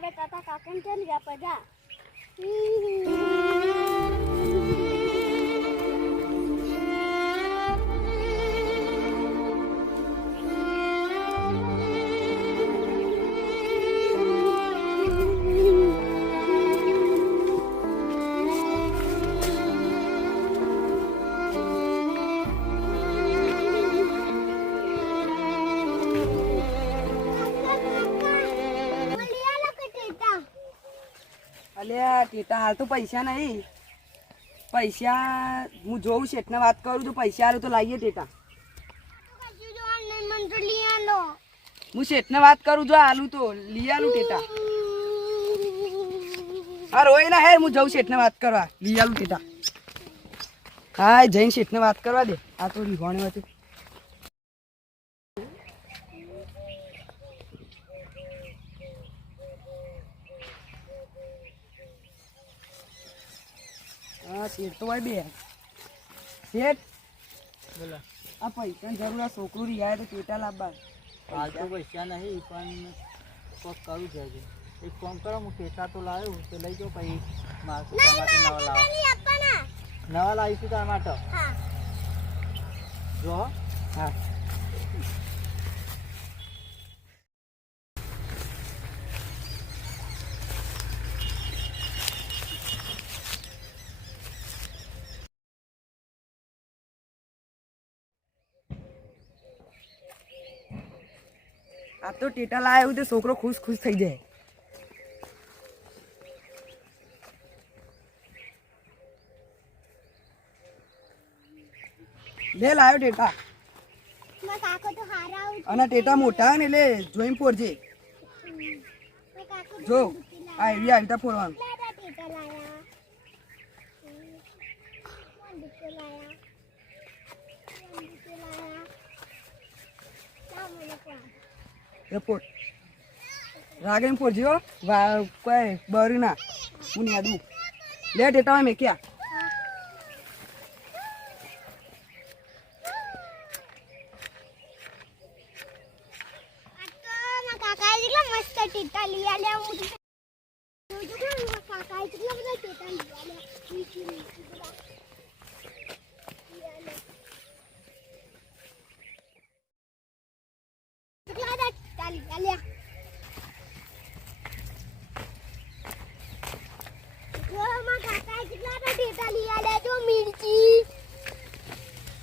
તારે કાકા કાકન છે ને ગયા પજા અલ્યા ટેટા હાલ તો પૈસા નહીં. પૈસા હું જોઉં શેઠને વાત કરું તો પૈસા હાલ તો લાવીએ ટેટા. હું શેઠને વાત કરું જો હાલું તો લઈ આલું ટેટા. હા રોય ના હે હું જઉં શેઠને વાત કરવા લઈ આલું ટેટા. હા જઈને શેઠને વાત કરવા દે. આ તો રીઘોણે હતું. હા શેઠ તો ભાઈ બે શેઠ બોલો આ પૈસાની જરૂર. આ છોકરું રિહાય તો ટેટા લાવવા. હાલ તો પૈસા નહીં પણ કોક કરવું જોઈએ. એક ફોન કરો હું પૈસા તો લાવ્યો તો લઈ જાઓ પછી નવા લાવીશું તારા માટે. જો હા આ તો ટેટા લાવ્યું તો છોકરો ખુશ ખુશ થઈ જાય. લે લાવ્યો ટેટા. અને ટેટા મોટા ને એટલે જોઈને ફોડજે. જો આ એવી આવી ફોડવાનું. એપોર્ટ રાગે ફોડજી હો. કોઈ બરી ના હું યાદ લે ટેટા મેં ક્યાં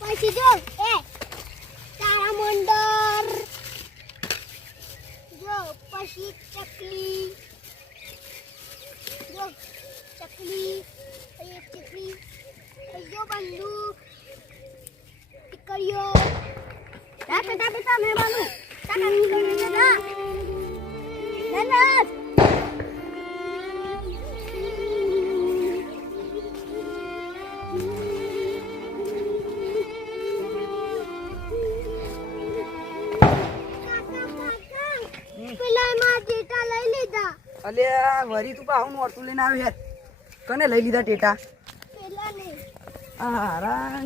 પછી જો એ તારા મંડર જો પછી ચકલી જો ચકલી એક ચકલી જો બંદૂક ટીકરીઓ તા તા તા મે બાલુ તા તા ટીકરીઓ ના ના અલ્યા વરી તું પાહું નોરતું લઈને આવ્યો યાર. કને લઈ લીધા ટેટા? હારા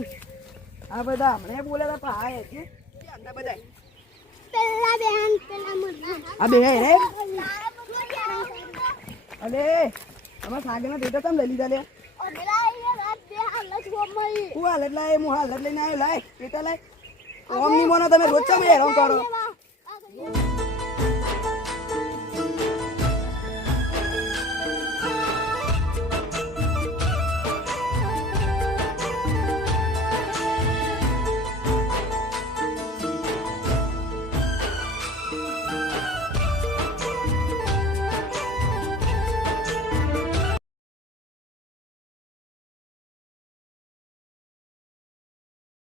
આ બધા હમણાં બોલ્યા હતા પા કે અંદર બધા પેલા બેન પેલા મરજી આ બે રે અલે અમાર સાગરના ટેટા તમ લઈ લીધા લે. ઓદરા એ રાત બે હાલત ગોમઈ હું હાલત લાય હું હાલત લઈને આવ્યો લાય ટેટા લાય. ઓમ ની મોનો તમે રોજ ચમ હેરાન કરો.